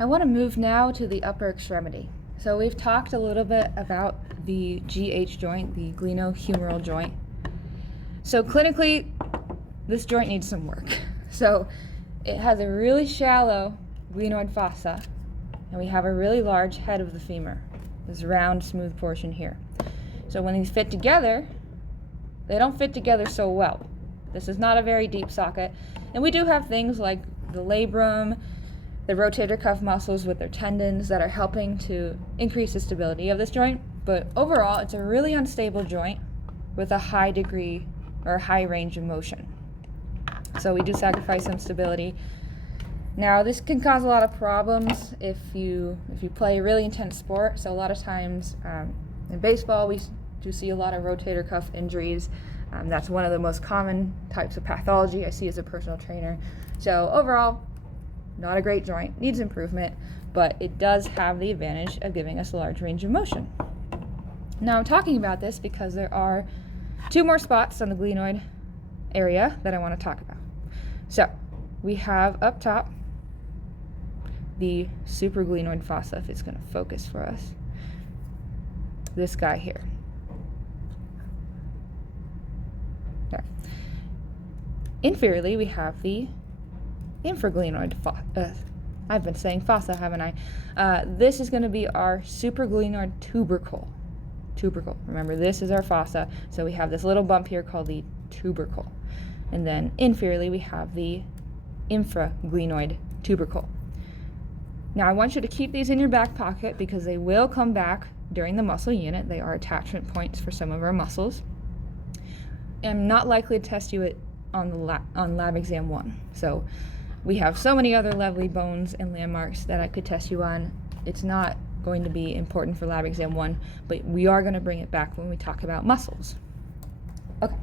I want to move now to the upper extremity. So we've talked a little bit about the GH joint, the glenohumeral joint. So clinically, this joint needs some work. So it has a really shallow glenoid fossa, and we have a really large head of the femur, this round, smooth portion here. So when these fit together, they don't fit together so well. This is not a very deep socket, and we do have things like the labrum, the rotator cuff muscles with their tendons that are helping to increase the stability of this joint, but overall it's a really unstable joint with a high degree or a high range of motion. So we do sacrifice some stability. Now this can cause a lot of problems if you play a really intense sport. So a lot of times in baseball we do see a lot of rotator cuff injuries. That's one of the most common types of pathology I see as a personal trainer. So overall, not a great joint, needs improvement, but it does have the advantage of giving us a large range of motion. Now I'm talking about this because there are two more spots on the glenoid area that I want to talk about. So we have up top the supraglenoid fossa, if it's going to focus for us. This guy here. There. Inferiorly, we have the infraglenoid fossa. I've been saying fossa, haven't I? This is going to be our supraglenoid tubercle. Tubercle. Remember, this is our fossa, so we have this little bump here called the tubercle. And then inferiorly, we have the infraglenoid tubercle. Now, I want you to keep these in your back pocket because they will come back during the muscle unit. They are attachment points for some of our muscles. I'm not likely to test you on lab exam 1. So we have so many other lovely bones and landmarks that I could test you on. It's not going to be important for lab exam 1, but we are going to bring it back when we talk about muscles. Okay,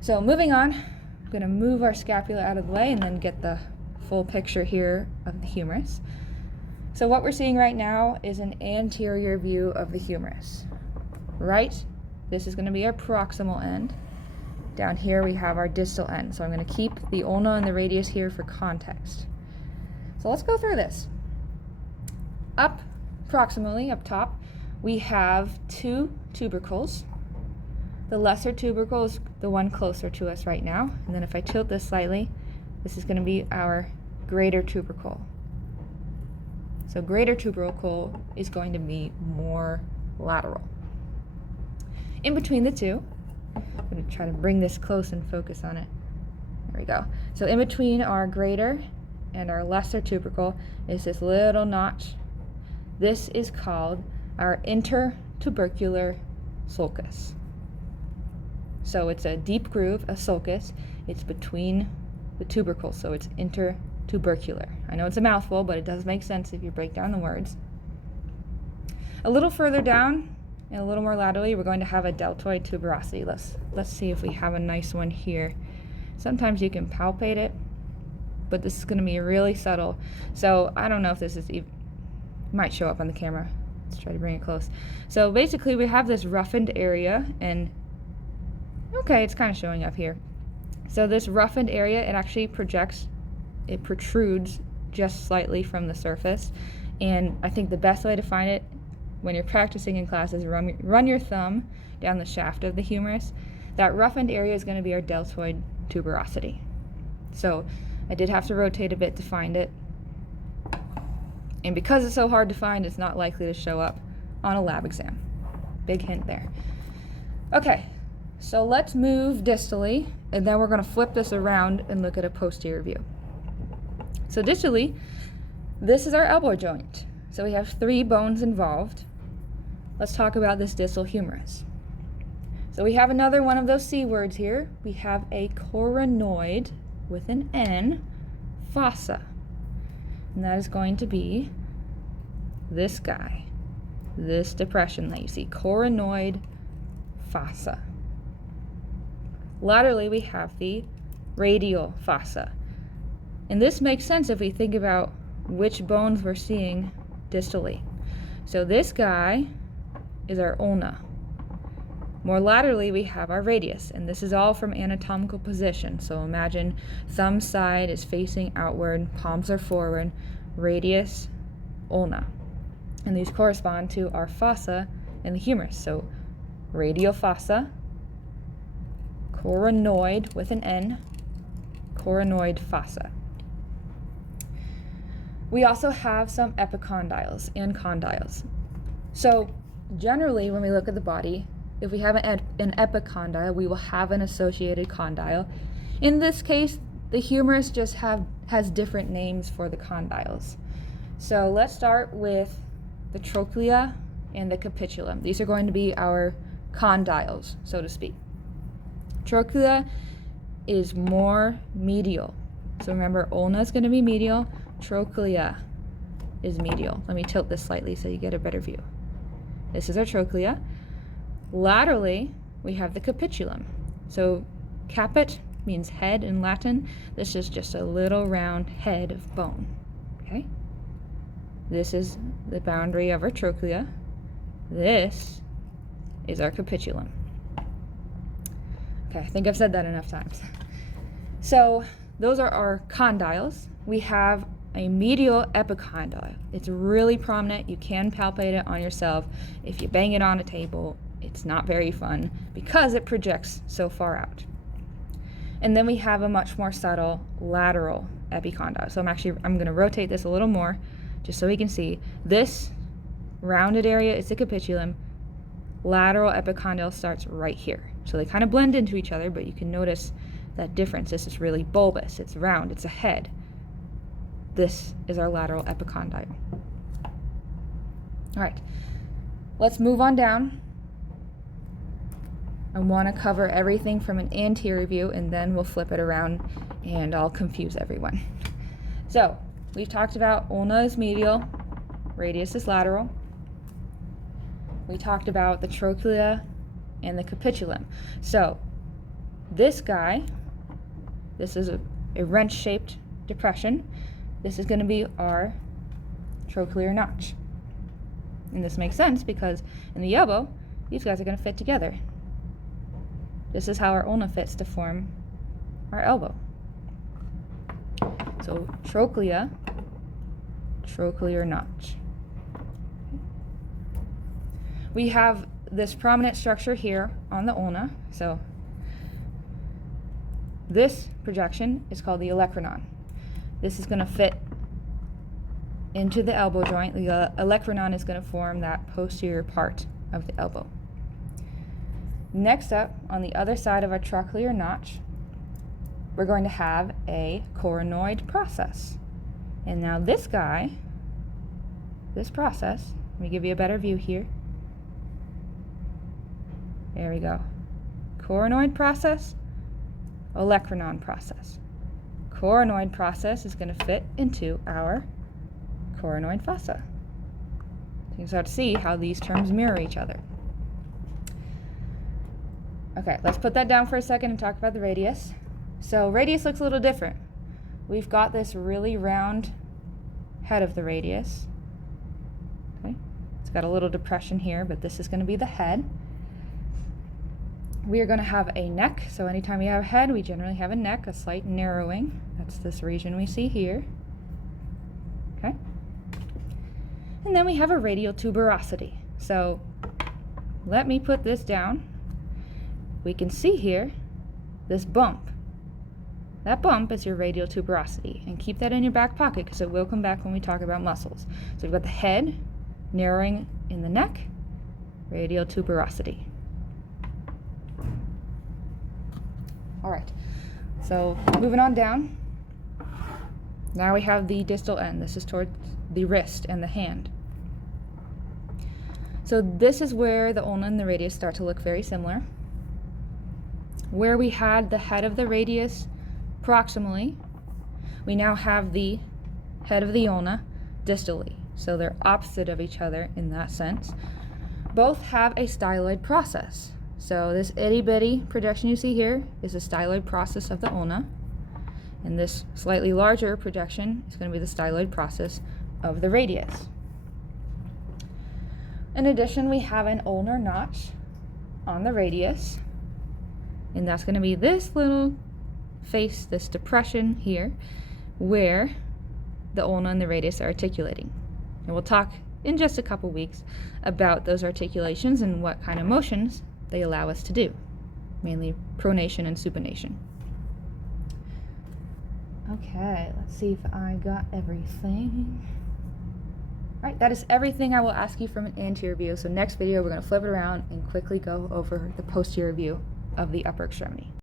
so moving on, I'm going to move our scapula out of the way and then get the full picture here of the humerus. So what we're seeing right now is an anterior view of the humerus. Right? This is going to be our proximal end. Down here we have our distal end. So I'm going to keep the ulna and the radius here for context. So let's go through this. Up proximally, up top, we have two tubercles. The lesser tubercle is the one closer to us right now. And then if I tilt this slightly, this is going to be our greater tubercle. So greater tubercle is going to be more lateral. In between the two, I'm going to try to bring this close and focus on it. There we go. So in between our greater and our lesser tubercle is this little notch. This is called our intertubercular sulcus. So it's a deep groove, a sulcus. It's between the tubercles, so it's intertubercular. I know it's a mouthful, but it does make sense if you break down the words. A little further down, and a little more laterally, we're going to have a deltoid tuberosity. Let's see if we have a nice one here. Sometimes you can palpate it, but this is going to be really subtle. So I don't know if this is even, might show up on the camera. Let's try to bring it close. So basically we have this roughened area, and okay, it's kind of showing up here. So this roughened area, it actually projects, it protrudes just slightly from the surface. And I think the best way to find it when you're practicing in class is run your thumb down the shaft of the humerus. That roughened area is going to be our deltoid tuberosity. So I did have to rotate a bit to find it. And because it's so hard to find, it's not likely to show up on a lab exam. Big hint there. Okay, so let's move distally, and then we're going to flip this around and look at a posterior view. So distally, this is our elbow joint. So we have 3 bones involved. Let's talk about this distal humerus. So we have another one of those C words here. We have a coronoid with an N fossa. And that is going to be this guy, this depression that you see, coronoid fossa. Laterally, we have the radial fossa. And this makes sense if we think about which bones we're seeing distally. So this guy is our ulna. More laterally, we have our radius, and this is all from anatomical position. So imagine thumb side is facing outward, palms are forward, radius ulna. And these correspond to our fossa in the humerus. So radial fossa, coronoid with an N, coronoid fossa. We also have some epicondyles and condyles. So generally, when we look at the body, if we have an epicondyle, we will have an associated condyle. In this case, the humerus just has different names for the condyles. So let's start with the trochlea and the capitulum. These are going to be our condyles, so to speak. Trochlea is more medial. So remember, ulna is going to be medial, trochlea is medial. Let me tilt this slightly so you get a better view. This is our trochlea. Laterally, we have the capitulum. So caput means head in Latin. This is just a little round head of bone. Okay? This is the boundary of our trochlea. This is our capitulum. Okay, I think I've said that enough times. So those are our condyles. We have a medial epicondyle. It's really prominent. You can palpate it on yourself. If you bang it on a table, it's not very fun because it projects so far out. And then we have a much more subtle lateral epicondyle. So I'm going to rotate this a little more just so we can see. This rounded area is the capitulum. Lateral epicondyle starts right here. So they kind of blend into each other, but you can notice that difference. This is really bulbous. It's round. It's a head. This is our lateral epicondyle. All right, let's move on down. I want to cover everything from an anterior view, and then we'll flip it around and I'll confuse everyone. So we've talked about ulna is medial, radius is lateral. We talked about the trochlea and the capitulum. So this guy, this is a wrench-shaped depression. This is going to be our trochlear notch. And this makes sense because in the elbow, these guys are going to fit together. This is how our ulna fits to form our elbow. So trochlea, trochlear notch. We have this prominent structure here on the ulna. So this projection is called the olecranon. This is going to fit into the elbow joint. The olecranon is going to form that posterior part of the elbow. Next up, on the other side of our trochlear notch, we're going to have a coronoid process. And now this guy, this process, let me give you a better view here. There we go. Coronoid process, olecranon process. Coronoid process is going to fit into our coronoid fossa. You can start to see how these terms mirror each other. Okay, let's put that down for a second and talk about the radius. So radius looks a little different. We've got this really round head of the radius. Okay, it's got a little depression here, but this is going to be the head. We are going to have a neck. So anytime we have a head, we generally have a neck, a slight narrowing. That's this region we see here. Okay. And then we have a radial tuberosity. So let me put this down. We can see here this bump. That bump is your radial tuberosity, and keep that in your back pocket because it will come back when we talk about muscles. So we've got the head, narrowing in the neck, radial tuberosity. All right, so moving on down. Now we have the distal end. This is towards the wrist and the hand. So this is where the ulna and the radius start to look very similar. Where we had the head of the radius proximally, we now have the head of the ulna distally. So they're opposite of each other in that sense. Both have a styloid process. So this itty-bitty projection you see here is a styloid process of the ulna. And this slightly larger projection is going to be the styloid process of the radius. In addition, we have an ulnar notch on the radius. And that's going to be this little face, this depression here, where the ulna and the radius are articulating. And we'll talk in just a couple weeks about those articulations and what kind of motions they allow us to do, mainly pronation and supination. Okay, let's see if I got everything. All right, that is everything I will ask you from an anterior view. So next video, we're going to flip it around and quickly go over the posterior view of the upper extremity.